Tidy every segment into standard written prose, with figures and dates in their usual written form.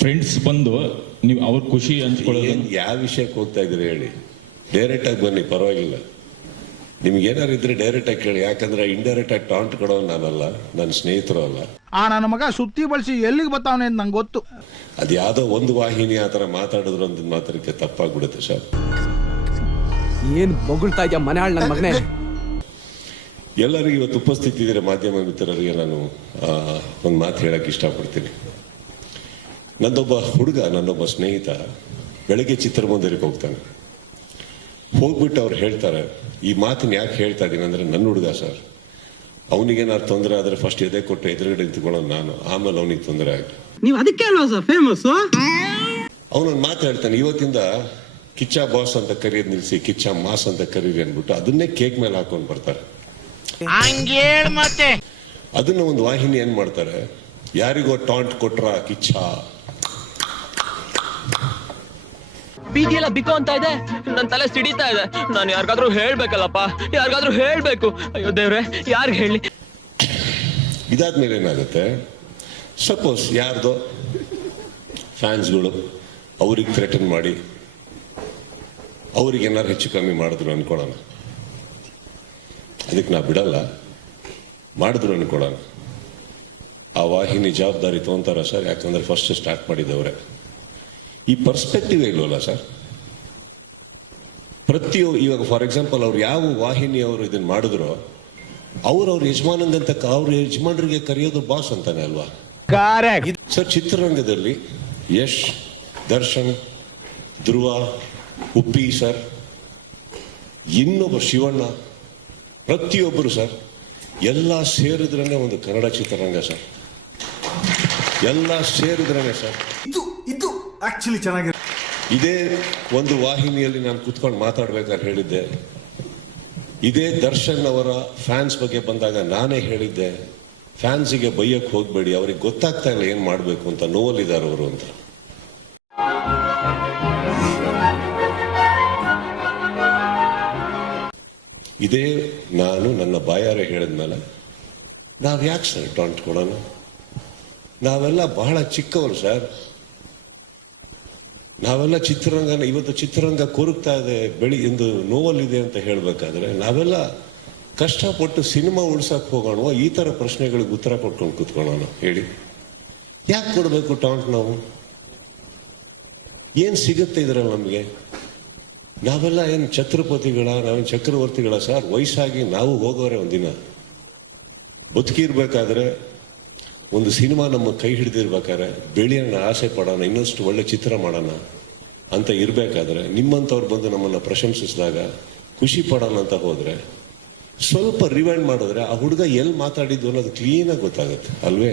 Friends ಬಂದು ನೀವು ಅವ್ರ ಖುಷಿ ಹಂಚ್ಕೊಳ್ಳೋದು. ಯಾವ ವಿಷಯಕ್ಕೆ ಹೋಗ್ತಾ ಇದ್ದೀರಿ ಹೇಳಿ, ಡೈರೆಕ್ಟ್ ಆಗಿ ಬನ್ನಿ, ಪರವಾಗಿಲ್ಲ. ನಿಮ್ಗೆ ಏನಾರು ಇದ್ರೆ ಡೈರೆಕ್ಟ್ ಆಗಿ ಕೇಳಿ, ಯಾಕಂದ್ರೆ ಇಂಡೈರೆಕ್ಟ್ ಆಗಿ ಟಾಂಟ್ ಕೊಡೋ ನಾನಲ್ಲ, ನನ್ನ ಸ್ನೇಹಿತರು ಅಲ್ಲ. ನನ್ನ ಮಗ ಸುತ್ತಿ ಬಳಸಿ ಎಲ್ಲಿಗೆ ಬರ್ತಾವನೆ ಅಂತ ನಂಗೆ ಗೊತ್ತು. ಅದು ಯಾವುದೋ ಒಂದು ವಾಹಿನಿ ಆ ಥರ ಮಾತಾಡಿದ್ರು ಅಂತ ಮಾತ್ರಕ್ಕೆ ತಪ್ಪಾಗ್ಬಿಡುತ್ತೆ ಸರ್. ಏನ್ ಬೊಗಳ್ತಾ ಇದೆಯಾ ಮನೆ ಹಾಳು ನನ್ನ ಮಗನೇ. ಎಲ್ಲರಿಗೂ ಇವತ್ತು ಉಪಸ್ಥಿತಿ ಇದ್ದೀರಾ ಮಾಧ್ಯಮ ಮಿತ್ರರಿಗೆ ನಾನು ಒಂದು ಮಾತು ಹೇಳಕ್ಕೆ ಇಷ್ಟಪಡ್ತೀನಿ. ನನ್ನೊಬ್ಬ ಹುಡುಗ, ನನ್ನೊಬ್ಬ ಸ್ನೇಹಿತ ಬೆಳಗ್ಗೆ ಚಿತ್ರಮಂದಿರಕ್ಕೆ ಹೋಗ್ತಾನೆ. ಹೋಗ್ಬಿಟ್ಟು ಅವ್ರು ಹೇಳ್ತಾರೆ, ಈ ಮಾತನ್ನ ಯಾಕೆ ಹೇಳ್ತಾ ಇದ್ದೀನಿ ಅಂದರೆ, ನನ್ನ ಹುಡುಗ ಸರ್, ಅವನಿಗೇನಾದ್ರು ತೊಂದರೆ ಆದರೆ ಫಸ್ಟ್ ಎದೆ ಕೊಟ್ಟು ಎದುರುಗಡೆ ನಿಂತ್ಕೊಳ್ಳೋದು ನಾನು, ಆಮೇಲೆ ಅವನಿಗೆ ತೊಂದರೆ ಆಗಿ. ನೀವು ಅದಕ್ಕೆ ಅಲ್ವಾ ಸರ್ ಫೇಮಸ್. ಅವನೊಂದು ಮಾತು ಹೇಳ್ತಾನೆ, ಇವತ್ತಿಂದ ಕಿಚ್ಚ ಬಾಸ್ ಅಂತ ಕರೆಯೋದು ನಿಲ್ಲಿಸಿ ಕಿಚ್ಚ ಮಾಸ್ ಅಂತ ಕರೀರಿ ಅಂದ್ಬಿಟ್ಟು ಅದನ್ನೇ ಕೇಕ್ ಮೇಲೆ ಹಾಕೊಂಡು ಬರ್ತಾರೆ. ಅದನ್ನ ಒಂದು ವಾಹಿನಿ ಏನ್ ಮಾಡ್ತಾರೆ, ಯಾರಿಗೋ ಟಾಂಟ್ ಕೊಟ್ರ ಕಿಚ್ಚ, ಬೀದಿಯೆಲ್ಲ ಬಿಕೋ ಅಂತ ಇದೆ, ನನ್ನ ತಲೆ ಸಿಡಿತಾ ಇದೆ. ನಾನು ಯಾರಿಗಾದ್ರೂ ಹೇಳ್ಬೇಕಲ್ಲಪ್ಪ, ಯಾರಿಗಾದ್ರೂ ಹೇಳ್ಬೇಕು. ಅಯ್ಯೋ ದೇವ್ರೆ, ಯಾರಿಗೆ ಹೇಳಿ? ಇದಾದ್ಮೇಲೆ ಏನಾಗುತ್ತೆ, ಸಪೋಸ್ ಯಾರ್ದೋ ಫ್ಯಾನ್ಸ್ಗಳು ಅವ್ರಿಗೆ ಥ್ರೆಟನ್ ಮಾಡಿ ಅವ್ರಿಗೆ ಏನಾರು ಹೆಚ್ಚು ಕಮ್ಮಿ ಮಾಡಿದ್ರು ಅನ್ಕೊಳ್ಳೋಣ, ಅದಕ್ಕೆ ನಾ ಬಿಡಲ್ಲ, ಮಾಡಿದ್ರು ಅನ್ಕೊಳ್ಳೋಣ, ಆ ವಾಹಿನಿ ಜವಾಬ್ದಾರಿ ತೊಗೊಂತಾರ ಸರ್. ಯಾಕಂದ್ರೆ ಫಸ್ಟ್ ಸ್ಟಾರ್ಟ್ ಮಾಡಿದವ್ರೆ. ಈ ಪರ್ಸ್ಪೆಕ್ಟಿವ್ ಇಲ್ವಲ್ಲ ಸರ್. ಇವಾಗ ಫಾರ್ ಎಕ್ಸಾಂಪಲ್ ಅವ್ರು ಯಾವ ವಾಹಿನಿ ಅವರು ಇದನ್ನ ಮಾಡಿದ್ರು, ಅವ್ರ ಯಜಮಾನಂಗಂತ ಅವ್ರ ಯಜಮಾನರಿಗೆ ಕರೆಯೋದು ಬಾಸ್ ಅಂತಾನೆ ಅಲ್ವಾ ಸರ್. ಚಿತ್ರರಂಗದಲ್ಲಿ ಯಶ್, ದರ್ಶನ್, ಧ್ರುವ, ಉಪ್ಪಿ ಸರ್, ಇನ್ನೊಬ್ಬ ಶಿವಣ್ಣ, ಪ್ರತಿಯೊಬ್ಬರು ಸರ್, ಎಲ್ಲ ಸೇರಿದ್ರೇ ಒಂದು ಕನ್ನಡ ಚಿತ್ರರಂಗ ಸರ್. ಎಲ್ಲ ಸೇರಿದ್ರೇ ಸರ್. ಇದು ಆಕ್ಚುಲಿ ಚೆನ್ನಾಗಿದೆ. ಇದೇ ಒಂದು ವಾಹಿನಿಯಲ್ಲಿ ನಾನು ಕುತ್ಕೊಂಡು ಮಾತಾಡ್ಬೇಕಾದ್ರೆ ಹೇಳಿದ್ದೆ, ಇದೇ ದರ್ಶನ್ ಅವರ ಫ್ಯಾನ್ಸ್ ಬಗ್ಗೆ ಬಂದಾಗ ನಾನೇ ಹೇಳಿದ್ದೆ, ಫ್ಯಾನ್ಸಿಗೆ ಬೈಯಕ್ಕೆ ಹೋಗ್ಬೇಡಿ, ಅವ್ರಿಗೆ ಗೊತ್ತಾಗ್ತಾ ಇಲ್ಲ ಏನ್ ಮಾಡ್ಬೇಕು ಅಂತ, ನೋವಲ್ಲಿದ್ದಾರೆ ಅವರು ಅಂತ. ಇದೇ ನಾನು ನನ್ನ ಬಾಯಾರೆ ಹೇಳಿದ್ಮೇಲೆ ನಾವ್ ಯಾಕೆ ಸರ್ ಟಾಂಟ್ ಕೊಡೋಣ? ನಾವೆಲ್ಲ ಬಹಳ ಚಿಕ್ಕವರು ಸರ್. ನಾವೆಲ್ಲ ಚಿತ್ರರಂಗನ, ಇವತ್ತು ಚಿತ್ರರಂಗ ಕೊರಗ್ತಾ ಇದೆ, ಎಂದು ನೋವಲ್ಲಿದೆ ಅಂತ ಹೇಳ್ಬೇಕಾದ್ರೆ ನಾವೆಲ್ಲ ಕಷ್ಟಪಟ್ಟು ಸಿನಿಮಾ ಉಳ್ಸಕ್ ಹೋಗೋಣ, ಈ ತರ ಪ್ರಶ್ನೆಗಳಿಗೆ ಉತ್ತರ ಕೊಟ್ಕೊಂಡು ಕೂತ್ಕೊಳ್ಳೋಣ ಹೇಳಿ. ಯಾಕೆ ಕೊಡ್ಬೇಕು ಟಾಂಟ್? ನಾವು ಏನ್ ಸಿಗುತ್ತೆ ಇದ್ರಲ್ಲಿ ನಮ್ಗೆ? ನಾವೆಲ್ಲ ಏನು ಛತ್ರಪತಿಗಳ, ನಾವೇನು ಚಕ್ರವರ್ತಿಗಳ ಸರ್? ವಯಸ್ಸಾಗಿ ನಾವು ಹೋಗೋರೆ ಒಂದಿನ. ಬದುಕಿರ್ಬೇಕಾದ್ರೆ, ಒಂದು ಸಿನಿಮಾ ನಮ್ಮ ಕೈ ಹಿಡಿದಿರ್ಬೇಕಾದ್ರೆ ಬೆಳೆಯೋಣ, ಆಸೆ ಪಡೋಣ, ಇನ್ನಷ್ಟು ಒಳ್ಳೆ ಚಿತ್ರ ಮಾಡೋಣ ಅಂತ ಇರಬೇಕಾದ್ರೆ ನಿಮ್ಮಂಥವ್ರು ಬಂದು ನಮ್ಮನ್ನು ಪ್ರಶಂಸಿಸಿದಾಗ ಖುಷಿ ಪಡೋಣ ಅಂತ ಹೋದ್ರೆ, ಸ್ವಲ್ಪ ರಿವೈಂಡ್ ಮಾಡಿದ್ರೆ ಆ ಹುಡುಗ ಎಲ್ಲಿ ಮಾತಾಡಿದ್ದು ಅನ್ನೋದು ಕ್ಲೀನಾಗಿ ಗೊತ್ತಾಗುತ್ತೆ ಅಲ್ವೇ?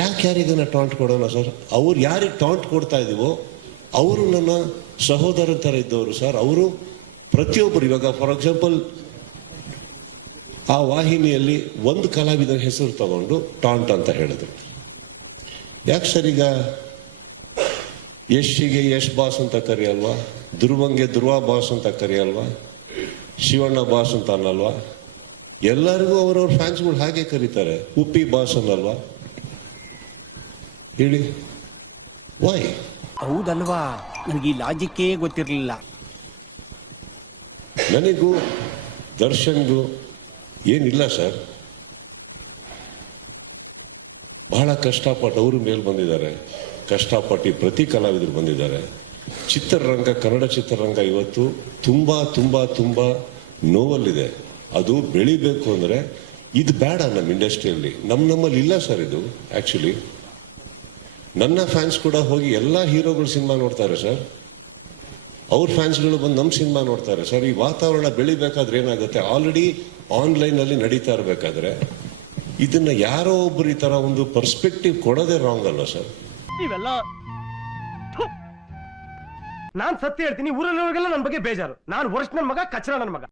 ಯಾಕೆ ಯಾರಿಗನ್ನ ಟಾಂಟ್ ಕೊಡೋಣ ಸರ್? ಅವ್ರು ಯಾರಿಗೆ ಟಾಂಟ್ ಕೊಡ್ತಾ ಇದೀವೋ ಅವರು ನನ್ನ ಸಹೋದರ ಥರ ಇದ್ದವರು ಸರ್. ಅವರು ಪ್ರತಿಯೊಬ್ಬರು, ಇವಾಗ ಫಾರ್ ಎಕ್ಸಾಂಪಲ್ ಆ ವಾಹಿನಿಯಲ್ಲಿ ಒಂದು ಕಲಾವಿದನ ಹೆಸರು ತಗೊಂಡು ಟಾಂಟ್ ಅಂತ ಹೇಳಿದ್ರು. ಯಾಕೆ ಸರ್ ಈಗ ಯಶ್ಗೆ ಯಶ್ ಬಾಸ್ ಅಂತ ಕರೆಯಲ್ವಾ? ಧ್ರುವಂಗೆ ಧ್ರುವ ಬಾಸ್ ಅಂತ ಕರೆಯಲ್ವಾ? ಶಿವಣ್ಣ ಬಾಸ್ ಅಂತ ಅನ್ನಲ್ವಾ? ಎಲ್ಲರಿಗೂ ಅವರವ್ರ ಫ್ಯಾನ್ಸ್ಗಳು ಹಾಗೆ ಕರೀತಾರೆ. ಉಪ್ಪಿ ಬಾಸ್ ಅನ್ನಲ್ವಾ? ಹೇಳಿ, ವೈ? ಹೌದಲ್ವಾ? ನನಗೆ ಈ ಲಾಜಿಕ್ಕೇ ಗೊತ್ತಿರಲಿಲ್ಲ. ನನಗೂ ದರ್ಶನ್ಗೂ ಏನಿಲ್ಲ ಸರ್. ಬಹಳ ಕಷ್ಟಪಟ್ಟು ಅವರು ಮೇಲೆ ಬಂದಿದ್ದಾರೆ, ಕಷ್ಟಪಟ್ಟು ಪ್ರತಿ ಕಲಾವಿದರು ಬಂದಿದ್ದಾರೆ. ಚಿತ್ರರಂಗ, ಕನ್ನಡ ಚಿತ್ರರಂಗ ಇವತ್ತು ತುಂಬಾ ತುಂಬಾ ತುಂಬಾ ನೋವಲ್ಲಿದೆ. ಅದು ಬೆಳಿಬೇಕು ಅಂದ್ರೆ ಇದು ಬೇಡ ನಮ್ಮ ಇಂಡಸ್ಟ್ರಿಯಲ್ಲಿ. ನಮ್ಮಲ್ಲಿ ಇಲ್ಲ ಸರ್ ಇದು. ಆಕ್ಚುಲಿ ನನ್ನ ಫ್ಯಾನ್ಸ್ ಕೂಡ ಹೋಗಿ ಎಲ್ಲ ಹೀರೋಗಳು ಸಿನಿಮಾ ನೋಡ್ತಾರೆ ಸರ್. ಅವ್ರ ಫ್ಯಾನ್ಸ್ಗಳು ಬಂದು ನಮ್ಮ ಸಿನಿಮಾ ನೋಡ್ತಾರೆ ಸರ್. ಈ ವಾತಾವರಣ ಬೆಳಿಬೇಕಾದ್ರೆ ಏನಾಗುತ್ತೆ, ಆಲ್ರೆಡಿ ಆನ್ಲೈನ್ ಅಲ್ಲಿ ನಡೀತಾ ಇರಬೇಕಾದ್ರೆ ಇದನ್ನ ಯಾರೋ ಒಬ್ರು ಈ ತರ ಒಂದು ಪರ್ಸ್ಪೆಕ್ಟಿವ್ ಕೊಡೋದೇ ರಾಂಗ್ ಅಲ್ಲ ಸರ್? ನೀವೆಲ್ಲ ನಾನ್ ಸತ್ಯ ಹೇಳ್ತೀನಿ, ಊರಲ್ಲಿರೋರಿಗೆಲ್ಲ ನನ್ನ ಬಗ್ಗೆ ಬೇಜಾರು. ನಾನು ವರ್ಷ ನನ್ನ ಮಗ, ಕಚ್ಚರ ನನ್ನ ಮಗ.